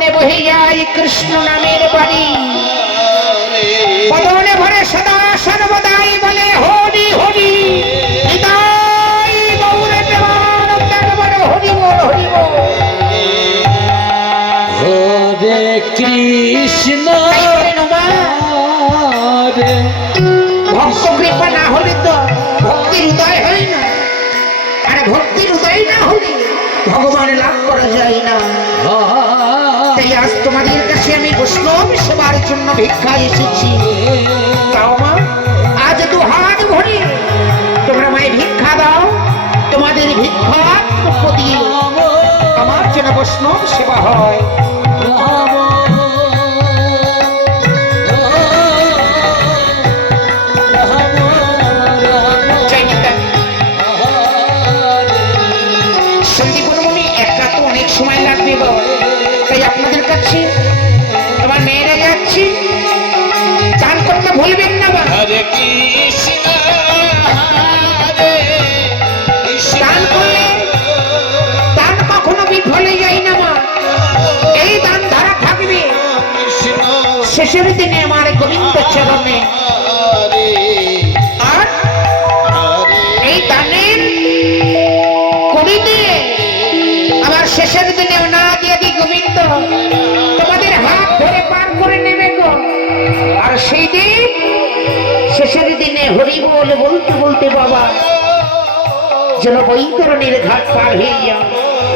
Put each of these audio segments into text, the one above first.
বদনে বহে যায় কৃষ্ণ নামের বাণী, বদনে ভরে সদা সর্বদাই বলে হরি হরি, হৃদয় গৌরে প্রেমানন্দে বলে হরি বল হরি বল। হরে কৃষ্ণ ভক্ত কৃপা না হলে তো ভক্তির উদয় হয় না, আর ভক্তির উদয় না হলে ভগবান লাভ করা যায় না। তাই আজ তোমাদের কাছে আমি বৈষ্ণব সেবার জন্য ভিক্ষা এসেছি। তাও মা আজ দু হাত ভরে তোমরা মায়ের ভিক্ষা দাও, তোমাদের ভিক্ষা দিয়ে আমার যেন বৈষ্ণব সেবা হয়। সময় লাগবে, তাই আপনাদের কাছে আমার মেয়েরা যাচ্ছি, দান করতে ভুলবেন না। দান করলে দান কখনো বিফলে যায় না মা, এই দান ধারা থাকবে শেষের দিনে আমার গোবিন্দ চরণে। আর এই দানের করি দিয়ে আবার শেষের দিনে না দিয়ে দি গোবিন্দ তোমাদের হাত ধরে পার করে নেবে গো। আর সেই দিন শেষের দিনে হরি বল বলতে বলতে বাবা যেন বৈতরণীর ঘাট পার হয়ে যাও।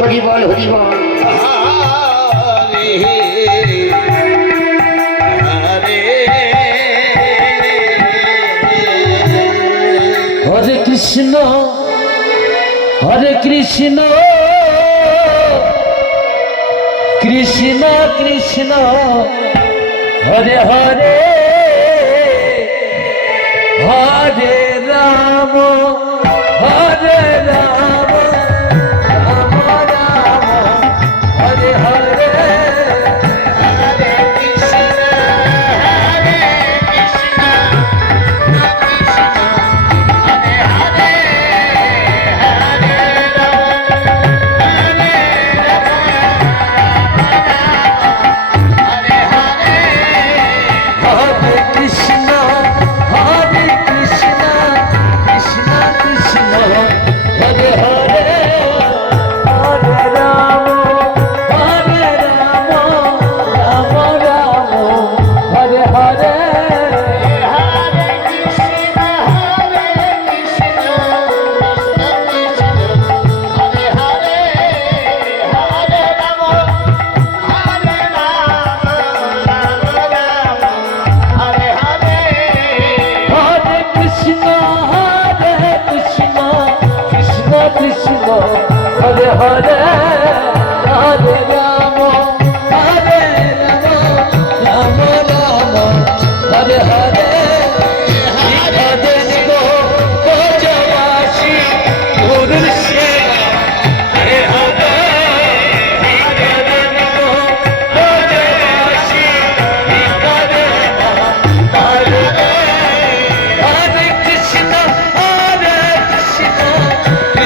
হরি বল হরি বল। হরে কৃষ্ণ হরে কৃষ্ণ কৃষ্ণ কৃষ্ণ হরে হরে হরে রাম হরে রাম রাম রাম হরে হরে হরে কৃষ্ণ হরে কৃষ্ণ হরে হরে হরে কৃষ্ণ হরে কৃষ্ণ কৃষ্ণ কৃষ্ণ হরে হরে হরে রাম রাম রাম হরে হরে হরে কৃষ্ণ হরে কৃষ্ণ কৃষ্ণ কৃষ্ণ হরে হরে হরে রাম রাম হরে হরে হরে কৃষ্ণ কৃষ্ণ কৃষ্ণ কৃষ্ণ হরে হরে